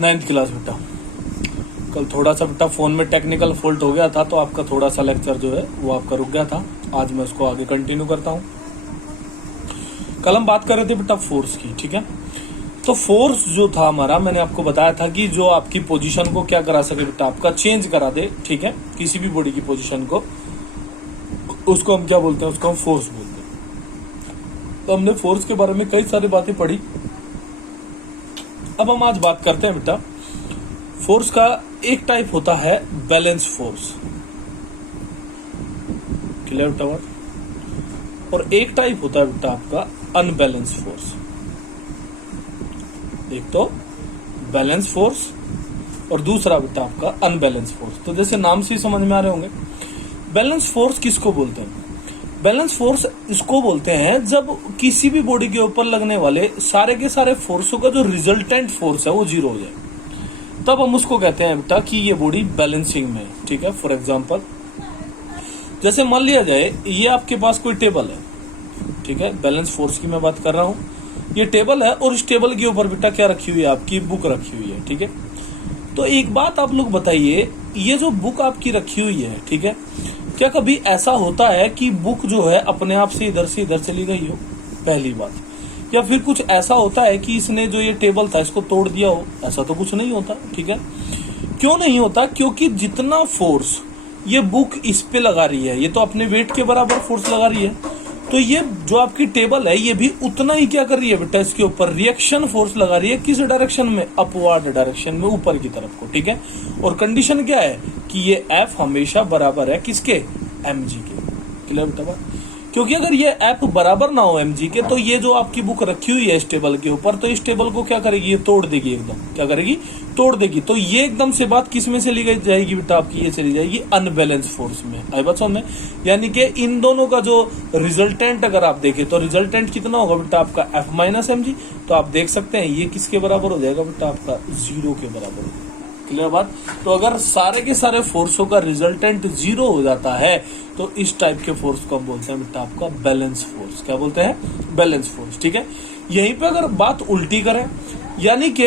9th class बेटा। कल थोड़ा सा बेटा फोन में टेक्निकल फॉल्ट हो गया था, तो आपका थोड़ा सा लेक्चर जो है वो आपका रुक गया था। आज मैं उसको आगे कंटिन्यू करता हूँ। कल हम बात कर रहे थे बेटा फोर्स की, ठीक है। तो फोर्स जो था हमारा, मैंने आपको बताया था कि जो आपकी पोजीशन को क्या करा सके बेटा, आपका चेंज करा दे, ठीक है, किसी भी बॉडी की पोजीशन को, उसको हम क्या बोलते हैं, उसको हम फोर्स बोलते हैं। तो हमने फोर्स के बारे में कई सारी बातें पढ़ी। अब हम आज बात करते हैं बेटा, फोर्स का एक टाइप होता है बैलेंस फोर्स, क्लियर बेटा वर्ड, और एक टाइप होता है बेटा आपका अनबैलेंस फोर्स। एक तो बैलेंस फोर्स और दूसरा बेटा आपका अनबैलेंस फोर्स। तो जैसे नाम से ही समझ में आ रहे होंगे, बैलेंस फोर्स किसको बोलते हैं? बैलेंस फोर्स इसको बोलते हैं जब किसी भी बॉडी के ऊपर लगने वाले सारे के सारे फोर्सों का जो रिजल्टेंट फोर्स है वो जीरो हो जाए, तब हम उसको कहते हैं बेटा कि ये बॉडी बैलेंसिंग में है, ठीक है। फॉर एग्जांपल, जैसे मान लिया जाए ये आपके पास कोई टेबल है, ठीक है, बैलेंस फोर्स की मैं बात कर रहा हूं। ये टेबल है और इस टेबल के ऊपर बेटा क्या रखी हुई है, आपकी बुक रखी हुई है, ठीक है। तो एक बात आप लोग बताइए, ये जो बुक आपकी रखी हुई है, ठीक है, क्या कभी ऐसा होता है कि बुक जो है अपने आप से इधर चली गई हो? पहली बात। या फिर कुछ ऐसा होता है कि इसने जो ये टेबल था इसको तोड़ दिया हो? ऐसा तो कुछ नहीं होता, ठीक है। क्यों नहीं होता? क्योंकि जितना फोर्स ये बुक इस पे लगा रही है, ये तो अपने वेट के बराबर फोर्स लगा रही है, तो ये जो आपकी टेबल है ये भी उतना ही क्या कर रही है बेटा, इसके ऊपर रिएक्शन फोर्स लगा रही है। किस डायरेक्शन में? अपवर्ड डायरेक्शन में, ऊपर की तरफ को, ठीक है। और कंडीशन क्या है कि ये F हमेशा बराबर है किसके? mg के, क्लियर बेटा बात। क्योंकि अगर ये F बराबर ना हो mg के, तो ये जो आपकी बुक रखी हुई है इस टेबल के ऊपर, तो इस टेबल को क्या करेगी, ये तोड़ देगी एकदम। क्या करेगी? तोड़ देगी। तो ये एकदम से बात किस में से ली जाएगी बेटा आपकी? ये चली जाएगी अनबैलेंस फोर्स में। आई बात समझ में? यानी कि इन दोनों का जो रिजल्टेंट अगर आप देखें तो रिजल्टेंट कितना होगा बेटा आपका? F minus mg। तो आप देख सकते हैं ये किसके बराबर हो जाएगा बेटा आपका? 0 के बराबर हो जाएगा। क्लियर बात। तो अगर सारे के सारे फोर्सों का रिजल्टेंट 0 हो जाता है तो इस टाइप के फोर्स को हम बोलते हैं बेटा आपका बैलेंस फोर्स। क्या बोलते हैं? बैलेंस फोर्स, ठीक है। यहीं पे अगर बात उल्टी करें, यानी कि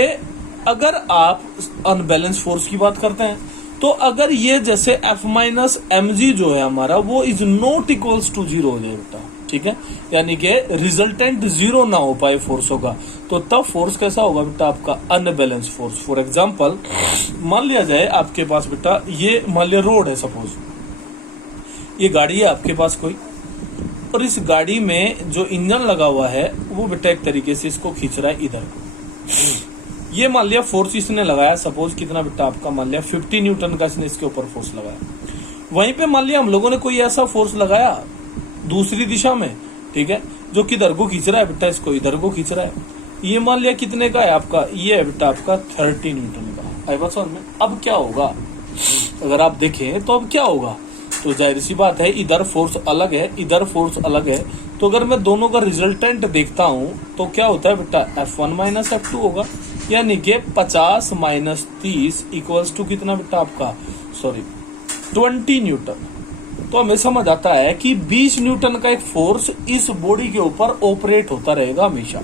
अगर आप अनबैलेंस फोर्स की बात करते हैं, तो अगर ये जैसे F माइनस mg जो है हमारा, वो इज नॉट इक्वल्स टू 0 हो जाए बेटा, ठीक है, यानी कि रिजल्टेंट 0 ना हो पाए फोर्सों का, तो तब फोर्स कैसा होगा बेटा आपका? Unbalance force. फॉर एग्जांपल, मान लिया जाए आपके पास बेटा ये मान लिया रोड है, सपोज ये गाड़ी है आपके पास कोई, और इस गाड़ी में जो इंजन लगा हुआ है वो बेटा एक तरीके से इसको खींच रहा है इधर को। ये मान लिया फोर्स इसने लगाया, सपोज कितना बेटा आपका? मान लिया 50 न्यूटन का इसने इसके ऊपर फोर्स लगाया। वहीं पे मान लिया हम लोगों ने कोई ऐसा फोर्स लगाया दूसरी दिशा में, ठीक है, जो किधर को खींच रहा है बेटा? इसको इधर को खींच रहा है। ये मान लिया कितने का है आपका? ये है बेटा आपका 30 न्यूटन का। आई बात समझ में? अब क्या होगा अगर आप देखें तो अब क्या होगा? तो जाहिर सी बात है, इधर फोर्स अलग है, इधर फोर्स अलग है, तो अगर मैं दोनों का रिजल्टेंट देखता हूं तो क्या होता है बेटा? F1 माइनस F2 होगा, यानी कि 50 माइनस 30 इक्वल्स टू कितना बेटा आपका? 20 न्यूटन। तो हमें समझ आता है कि 20 न्यूटन का एक फोर्स इस बॉडी के ऊपर ऑपरेट होता रहेगा हमेशा।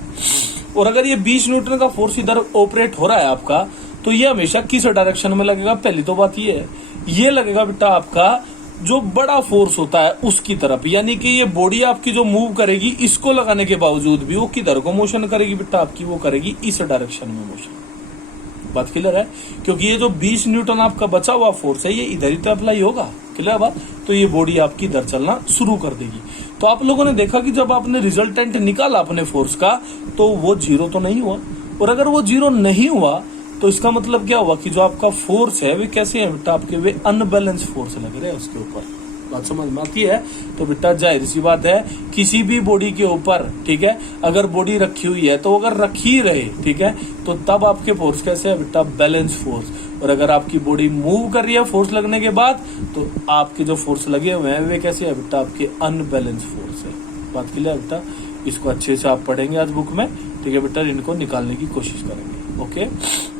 और अगर ये 20 न्यूटन का फोर्स इधर ऑपरेट हो रहा है आपका, तो ये हमेशा किस डायरेक्शन में लगेगा? पहली तो बात ये है, ये लगेगा बेटा आपका जो बड़ा फोर्स होता है उसकी तरफ, यानी कि ये बॉडी आपकी जो मूव करेगी, इसको लगाने के बावजूद भी वो किधर को मोशन करेगी बेटा आपकी? वो करेगी इस डायरेक्शन में मोशन। बात क्लियर है? क्योंकि ये जो 20 न्यूटन आपका बचा हुआ फोर्स है ये इधर ही तो अप्लाई होगा। क्लियर बात? तो ये बॉडी आपकी इधर चलना शुरू कर देगी। तो आप लोगों ने देखा कि जब आपने रिजल्टेंट निकाला अपने फोर्स का, तो वो 0 तो नहीं हुआ, और अगर वो 0 नहीं हुआ तो इसका मतलब क्या हुआ कि जो आपका फोर्स है वे कैसे है बेटा आपके? वे अनबैलेंस फोर्स लग रहे हैं उसके ऊपर। बात समझ में आती है? तो बेटा जाहिर सी बात है, किसी भी बॉडी के ऊपर, ठीक है, अगर बॉडी रखी हुई है तो अगर रखी रहे, ठीक है, तो तब आपके फोर्स कैसे है बेटा? Balance force. और अगर आपकी बॉडी मूव कर रही है फोर्स लगने के बाद, तो आपके जो फोर्स लगे हुए हैं वे कैसे है बेटा? आपके अनबैलेंस फोर्स है। बात क्लियर बेटा? इसको अच्छे से आप पढ़ेंगे आज बुक में, ठीक है बेटा, इनको निकालने की कोशिश करेंगे। ओके।